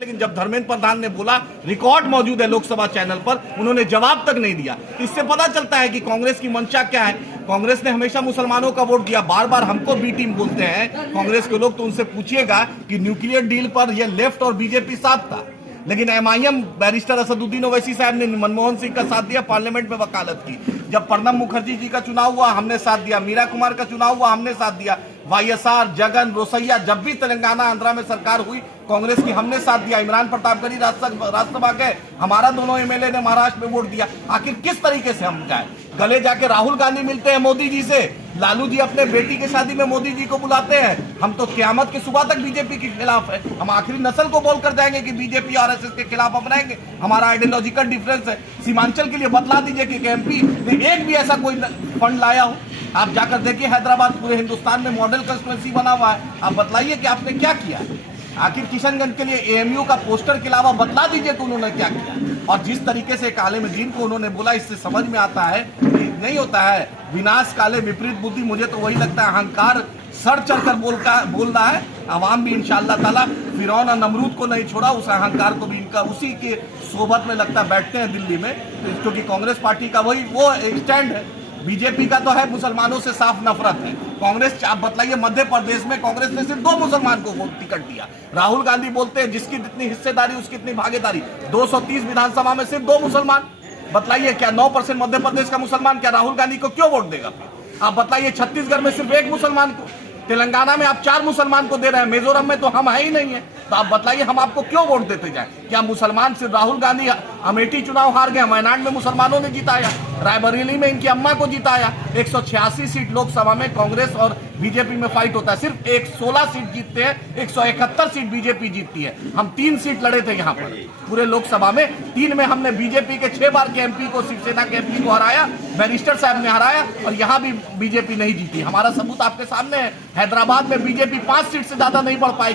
लेकिन जब धर्मेंद्र प्रधान ने बोला, रिकॉर्ड मौजूद है लोकसभा चैनल पर, उन्होंने जवाब तक नहीं दिया। इससे पता चलता है कि कांग्रेस की मंशा क्या है। कांग्रेस ने हमेशा मुसलमानों का वोट दिया। बार बार हमको बी टीम बोलते हैं कांग्रेस के लोग, तो उनसे पूछिएगा कि न्यूक्लियर डील पर यह लेफ्ट और बीजेपी साथ था, लेकिन एमआईएम बैरिस्टर असदुद्दीन ओवैसी साहब ने मनमोहन सिंह का साथ दिया, पार्लियामेंट में वकालत की। जब प्रणब मुखर्जी जी का चुनाव हुआ, हमने साथ दिया। मीरा कुमार का चुनाव हुआ, हमने साथ दिया। वाईएसआर, जगन, रोसैया, जब भी तेलंगाना आंध्रा में सरकार हुई कांग्रेस की, हमने साथ दिया। इमरान प्रतापगढ़ी राज्यसभा गए, हमारा दोनों एमएलए ने महाराष्ट्र में वोट दिया। आखिर किस तरीके से हम जाए? गले जाके राहुल गांधी मिलते हैं मोदी जी से, लालू जी अपने बेटी की शादी में मोदी जी को बुलाते हैं। हम तो क़यामत की सुबह तक बीजेपी के खिलाफ है। हम आखिरी नस्ल को बोल कर जाएंगे कि बीजेपी आरएसएस के खिलाफ अपनाएंगे। हमारा आइडियोलॉजिकल डिफरेंस है। सीमांचल के लिए बतला दीजिए कि एमपी ने एक भी ऐसा कोई फंड लाया हो। आप जाकर देखिए, हैदराबाद पूरे हिंदुस्तान में मॉडल कंस्टिट्यूएंसी बना हुआ है। आप बतलाइए कि आपने क्या किया है। आखिर किशनगंज के लिए एएमयू का पोस्टर के अलावा बतला दीजिए कि उन्होंने क्या किया। और जिस तरीके से काले में दिन को उन्होंने बोला, इससे समझ में आता है कि नहीं होता है विनाश काले विपरीत बुद्धि। मुझे तो वही लगता है अहंकार सर चढ़कर बोल रहा है। अवाम भी इंशाअल्लाह ताला फिरौन और नमरूद को नहीं छोड़ा, उस अहंकार को भी इनका उसी के सोबत में लगता बैठते हैं दिल्ली में, क्योंकि कांग्रेस पार्टी का वही वो स्टैंड है। बीजेपी का तो है मुसलमानों से साफ नफरत है। कांग्रेस, आप बताइए, मध्य प्रदेश में कांग्रेस ने सिर्फ 2 मुसलमान को टिकट दिया। राहुल गांधी बोलते हैं जिसकी जितनी हिस्सेदारी उसकी इतनी भागीदारी। 230 विधानसभा में सिर्फ 2 मुसलमान। बतलाइए, क्या 9% मध्य प्रदेश का मुसलमान क्या राहुल गांधी को क्यों वोट देगा? आप बताइए, छत्तीसगढ़ में सिर्फ 1 मुसलमान को, तेलंगाना में आप 4 मुसलमान को दे रहे हैं, मिजोरम में तो हम है ही नहीं है। तो आप बताइए हम आपको क्यों वोट देते जाए? क्या मुसलमान सिर्फ राहुल गांधी अमेठी चुनाव हार गए, वायनाड में मुसलमानों ने जिताया, रायबरेली में इनकी अम्मा को जिताया। 186 सीट लोकसभा में कांग्रेस और बीजेपी में फाइट होता है, सिर्फ 16 सीट जीतते हैं, 171 सीट बीजेपी जीतती है। हम 3 सीट लड़े थे यहाँ पर पूरे लोकसभा में, 3 में हमने बीजेपी के 6 बार के एमपी को, शिवसेना के एमपी को हराया, बैरिस्टर साहब ने हराया, और यहाँ भी बीजेपी नहीं जीती। हमारा सबूत आपके सामने है। हैदराबाद में बीजेपी 5 सीट से ज्यादा नहीं बढ़ पाएगी।